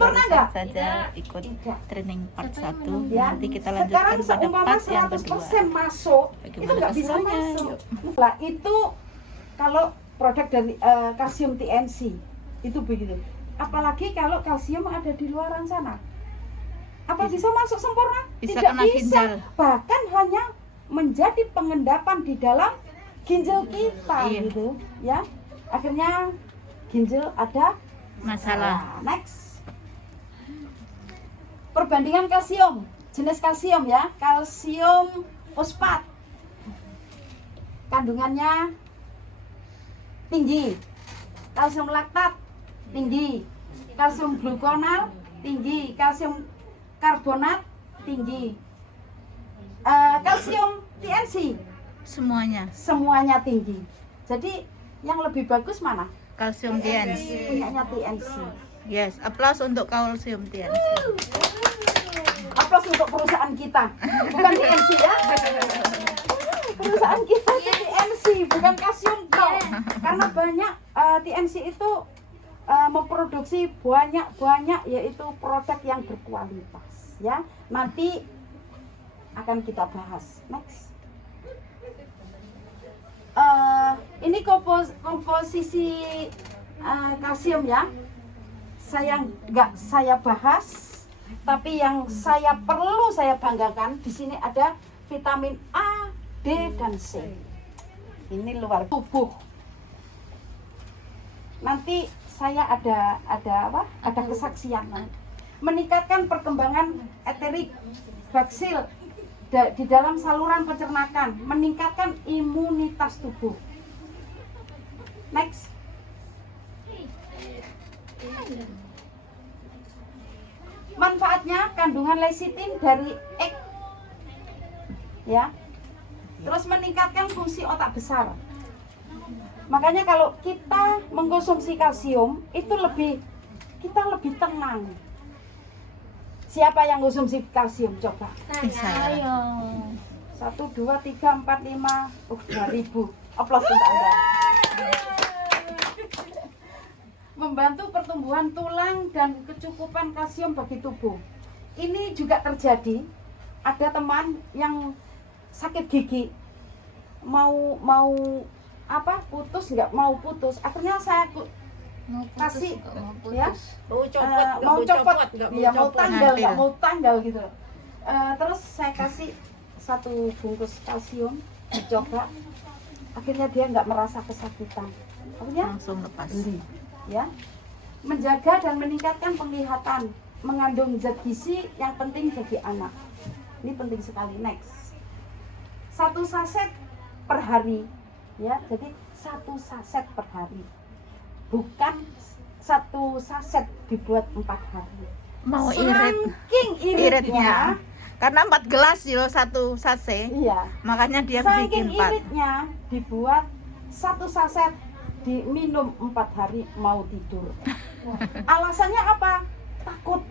Sempurna nggak? saja ikut training part 1. Ya. Nanti kita lanjutkan Sekarang pada seumpama part yang 100% kedua. masuk, itu Bagaimana nggak bisa hasilnya? masuk. Yuk. Lah itu kalau produk dari kalsium TNC itu begitu. Apalagi kalau kalsium ada di luaran sana. Apa bisa masuk sempurna? Bisa Tidak kena bisa. ginjal. Bahkan hanya menjadi pengendapan di dalam ginjal kita Iya. gitu, ya. Akhirnya ginjal ada Masalah. Nah, next. Perbandingan kalsium, jenis kalsium ya, kalsium fosfat. Kandungannya tinggi. Kalsium laktat tinggi. Kalsium glukonal tinggi, kalsium karbonat tinggi. Kalsium TNC Semuanya tinggi. Jadi yang lebih bagus mana? kalsium TNC. Punyanya TNC. Yes, aplaus untuk kalsium TNC. Aplaus untuk perusahaan kita, bukan TNC ya. Perusahaan kita itu TNC, bukan kalsium kok. Karena banyak TNC itu memproduksi banyak yaitu produk yang berkualitas ya. Nanti akan kita bahas. Next. Ini komposisi kalsium ya. Nggak saya bahas, tapi yang perlu saya banggakan di sini ada vitamin A, D dan C. Ini luar tubuh. Nanti saya ada kesaksian meningkatkan perkembangan enterik baksil di dalam saluran pencernakan, meningkatkan imunitas tubuh. Next. Manfaatnya kandungan lecithin dari egg ya. Terus meningkatkan fungsi otak besar. Makanya kalau kita mengkonsumsi kalsium itu kita lebih tenang. Siapa yang konsumsi kalsium coba? Saya. 1, 2, 3, 4, 5, 2000. Aplaus untuk Anda. Membantu pertumbuhan tulang dan kecukupan kalsium bagi tubuh. Ini juga terjadi. Ada teman yang sakit gigi, mau putus, nggak mau putus. Akhirnya saya kasih ya, mau tanggal gitu. Terus saya kasih 1 bungkus kalsium, dicoba. Akhirnya dia nggak merasa kesakitan. Akhirnya Langsung lepas. Ya, menjaga dan meningkatkan penglihatan, mengandung zat gizi yang penting bagi anak. Ini penting sekali. Next. 1 saset per hari ya, jadi 1 saset per hari, bukan 1 saset dibuat 4 hari. Mau irit. Saking iritnya, karena 4 gelas yo 1 sase. iya, Makanya dia saking bikin 4. iritnya dibuat 1 saset, diminum 4 hari mau tidur. Alasannya apa? Takut.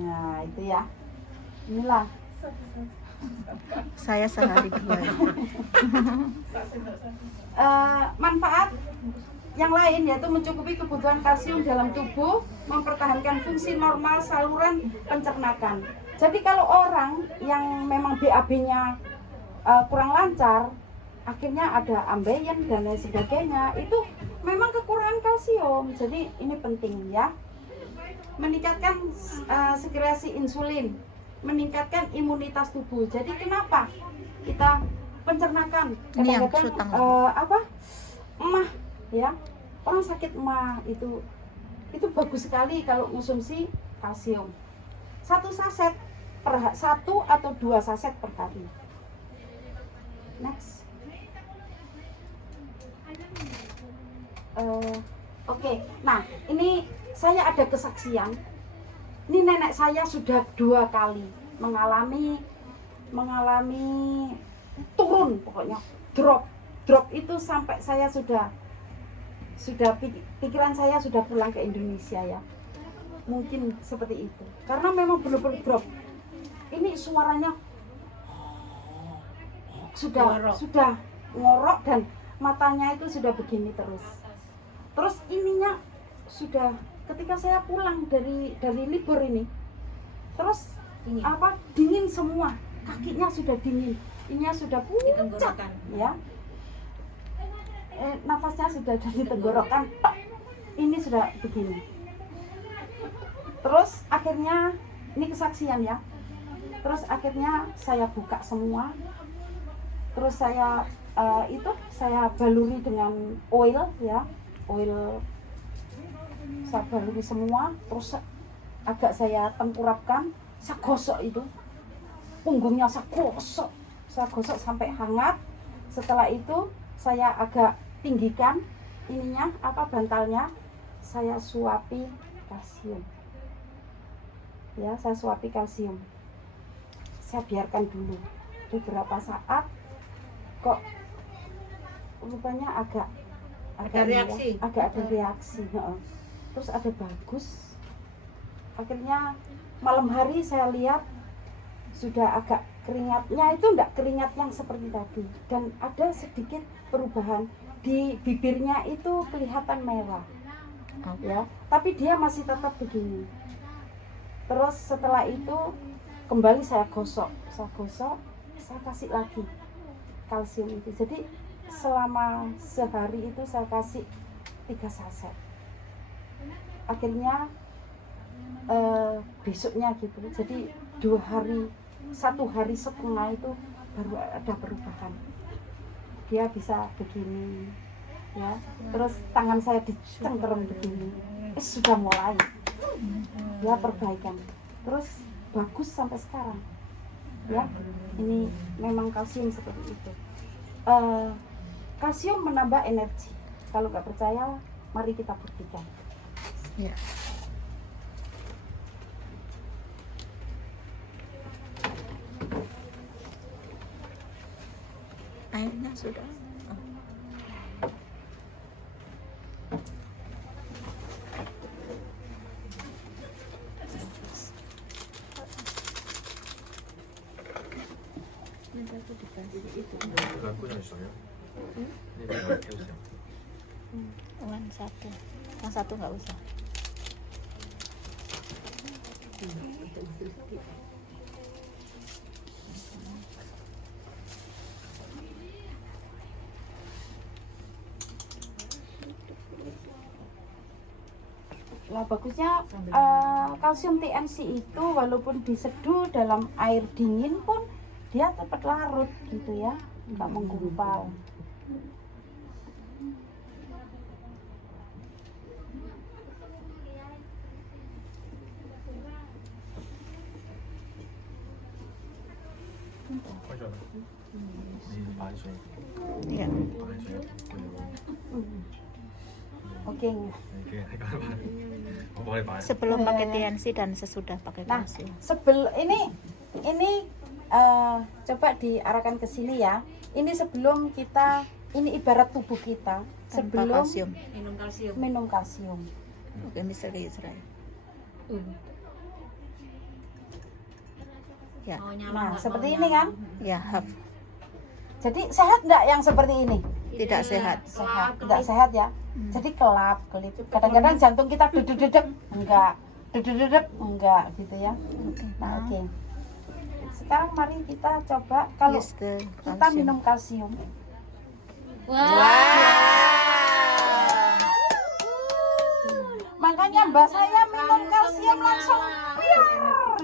Nah itu ya, inilah Saya sehari 2. Manfaat yang lain yaitu mencukupi kebutuhan kalsium dalam tubuh, mempertahankan fungsi normal saluran pencernakan. Jadi kalau orang yang memang BAB-nya kurang lancar, akhirnya ada ambeien dan lain sebagainya, itu memang kekurangan kalsium. Jadi ini penting ya. Meningkatkan sekresi insulin, meningkatkan imunitas tubuh. Jadi kenapa kita pencernakan Ini yang kadang-kadang sutang. emah ya, orang sakit emah itu bagus sekali kalau konsumsi kalsium. 1 saset 1 atau 2 saset per hari. Next. Oke. Nah ini saya ada kesaksian. Ini nenek saya sudah 2 kali mengalami turun, pokoknya drop itu sampai saya sudah pikiran saya sudah pulang ke Indonesia ya, mungkin seperti itu karena memang benar-benar drop. Ini suaranya sudah ngorok dan matanya itu sudah begini terus ininya sudah ketika saya pulang dari libur ini, terus Dingin. dingin semua, kakinya sudah dingin, ininya sudah pucat, Tenggorokan. ya. Nafasnya sudah dari tenggorokan, tok. Ini sudah begini. Terus akhirnya ini kesaksian ya. Terus akhirnya saya buka semua. Terus saya saya baluri dengan oil ya, oil saya baluri semua. Terus agak saya tengkurapkan, saya gosok itu punggungnya, saya gosok sampai hangat. Setelah itu saya agak tinggikan ininya bantalnya, saya suapi kalsium ya, saya suapi kalsium, saya biarkan dulu beberapa saat. Kok rupanya agak Ada reaksi. agak ada reaksi, heeh. Terus ada bagus. Akhirnya malam hari saya lihat sudah agak keringatnya itu enggak keringat yang seperti tadi, dan ada sedikit perubahan di bibirnya, itu kelihatan merah ya, tapi dia masih tetap begini. Terus setelah itu kembali saya gosok, saya kasih lagi kalsium itu. Jadi selama sehari itu saya kasih 3 saset. Akhirnya besoknya gitu, jadi 1 hari setengah itu baru ada perubahan. Dia bisa begini ya, terus tangan saya dicengkeram begini, sudah mulai ya perbaikan, terus bagus sampai sekarang ya. Ini memang kalsium seperti itu. Kalsium menambah energi. Kalau nggak percaya, mari kita buktikan Ya. Airnya sudah. Lagunya 있어요? ini tinggal 해주세요. Yang satu nggak usah. Nah, bagusnya kalsium TNC itu walaupun diseduh dalam air dingin pun dia cepat larut gitu ya, nggak menggumpal. 하잖아. 이 반수. Ya. 반수. Oke. 이게 내가 머리 많이. Sebelum pakai TNC dan sesudah pakai Nah, kalsium. ini coba diarahkan ke sini ya. Ini sebelum kita, ini ibarat tubuh kita Tanpa sebelum kalsium. Minum kalsium. minum kalsium. Oke, bisa ke Israel. Ya. Mau nyala, Nah, nggak seperti mau ini nyala. kan? Ya, half. Jadi sehat nggak yang seperti ini? Tidak sehat. Sehat, Kelap, nggak kelip. sehat ya. Jadi kelap, kelip. Kadang-kadang jantung kita dedek-dedek, enggak, dedek-dedek, enggak gitu ya. Nah, oke. Sekarang mari kita coba kalau Use the kita kalsium. minum kalsium. Makanya mbak saya minum kalsium langsung biar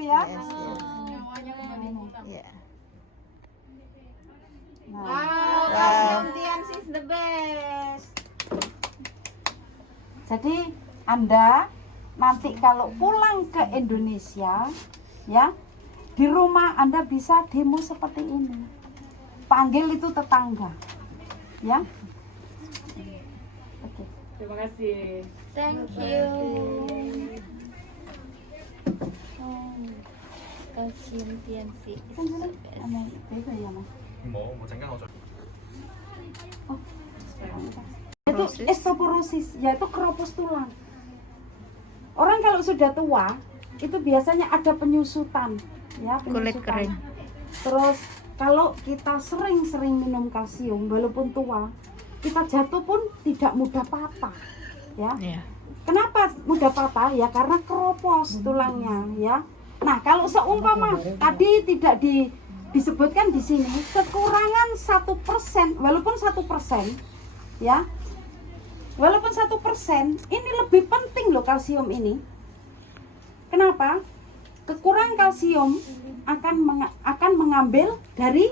ya. Yes, yes. Ya. Nah, Kalsium TNC is the best. jadi Anda nanti kalau pulang ke Indonesia ya, di rumah Anda bisa demo seperti ini. Panggil itu tetangga. Ya. Oke. Terima kasih. Thank you. Kalsium TNC. Itu ya, Mas. 뭐 잠깐 오죠. Itu osteoporosis, yaitu keropos tulang. Orang kalau sudah tua itu biasanya ada penyusutan, ya, Kulit penyusutan. kering. Terus kalau kita sering-sering minum kalsium walaupun tua, kita jatuh pun tidak mudah patah, ya. Ya. Kenapa mudah patah? Ya karena keropos tulangnya ya. Nah, kalau seumpama tadi tidak disebutkan di sini kekurangan 1%, walaupun 1% ya. Walaupun 1%, ini lebih penting loh kalsium ini. Kenapa? Kekurangan kalsium akan mengambil dari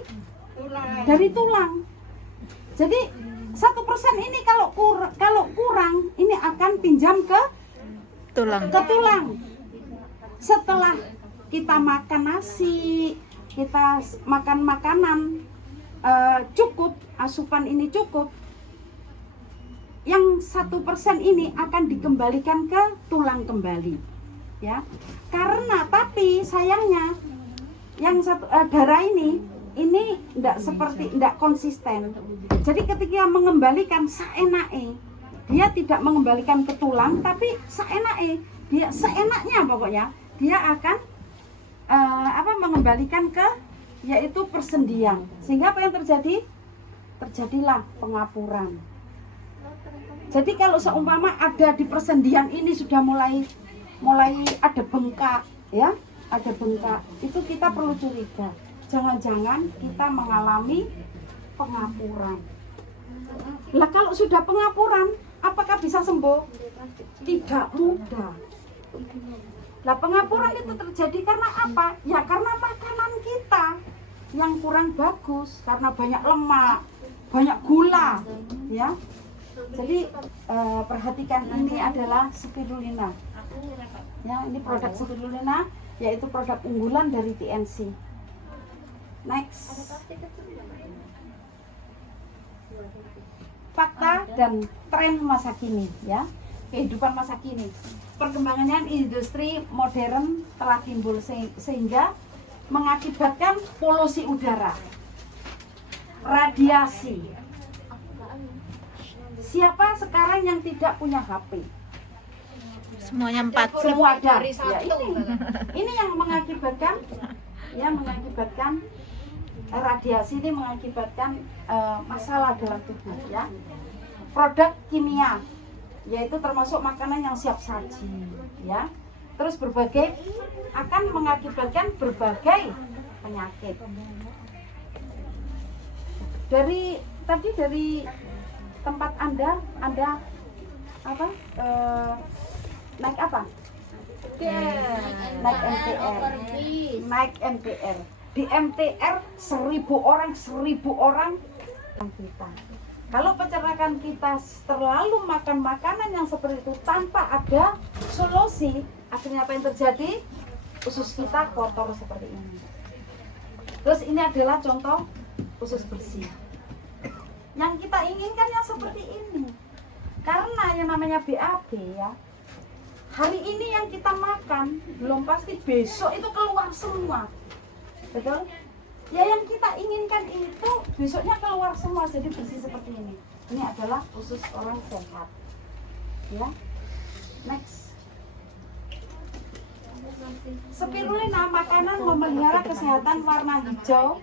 tulang. Jadi 1% ini kalau kurang ini akan pinjam ke Tulang. tulang. Setelah kita makan nasi, kita makan makanan cukup, asupan ini cukup, yang 1% ini akan dikembalikan ke tulang kembali, ya. Karena tapi sayangnya yang darah ini tidak konsisten. Jadi ketika mengembalikan saenake, dia tidak mengembalikan ke tulang, tapi seenaknya pokoknya dia akan mengembalikan ke yaitu persendian. Sehingga apa yang terjadi? Terjadilah pengapuran. Jadi kalau seumpama ada di persendian ini sudah mulai ada bengkak, ya, ada bengkak, itu kita perlu curiga. Jangan-jangan kita mengalami pengapuran. Lah kalau sudah pengapuran, apakah bisa sembuh? Tidak mudah. Lah pengapuran itu terjadi karena apa? Ya karena makanan kita yang kurang bagus, karena banyak lemak, banyak gula, ya. Jadi perhatikan, ini adalah spirulina. Ya, ini produk spirulina, yaitu produk unggulan dari TNC. Next. Fakta dan tren masa kini, ya. Kehidupan masa kini. Perkembangan industri modern telah timbul sehingga mengakibatkan polusi udara, radiasi. Siapa sekarang yang tidak punya HP? Semuanya 4. Semua ada. Ya, ini yang mengakibatkan radiasi ini mengakibatkan masalah dalam tubuh, ya. Produk kimia, yaitu termasuk makanan yang siap saji, ya. Terus akan mengakibatkan berbagai penyakit. Dari tempat Anda apa? Naik apa? Naik MTR. Naik MTR. Di MTR 1000 orang kita. Kalau pencernaan kita terlalu makan makanan yang seperti itu tanpa ada solusi, akhirnya apa yang terjadi? Usus kita kotor seperti ini. Terus ini adalah contoh usus bersih. Yang kita inginkan yang seperti ini. Karena yang namanya BAB, ya, hari ini yang kita makan belum pasti besok itu keluar semua. Betul? Ya, yang kita inginkan itu besoknya keluar semua jadi bersih seperti ini. Ini adalah usus orang sehat. Ya. Next. Spirulina, makanan memelihara kesehatan warna hijau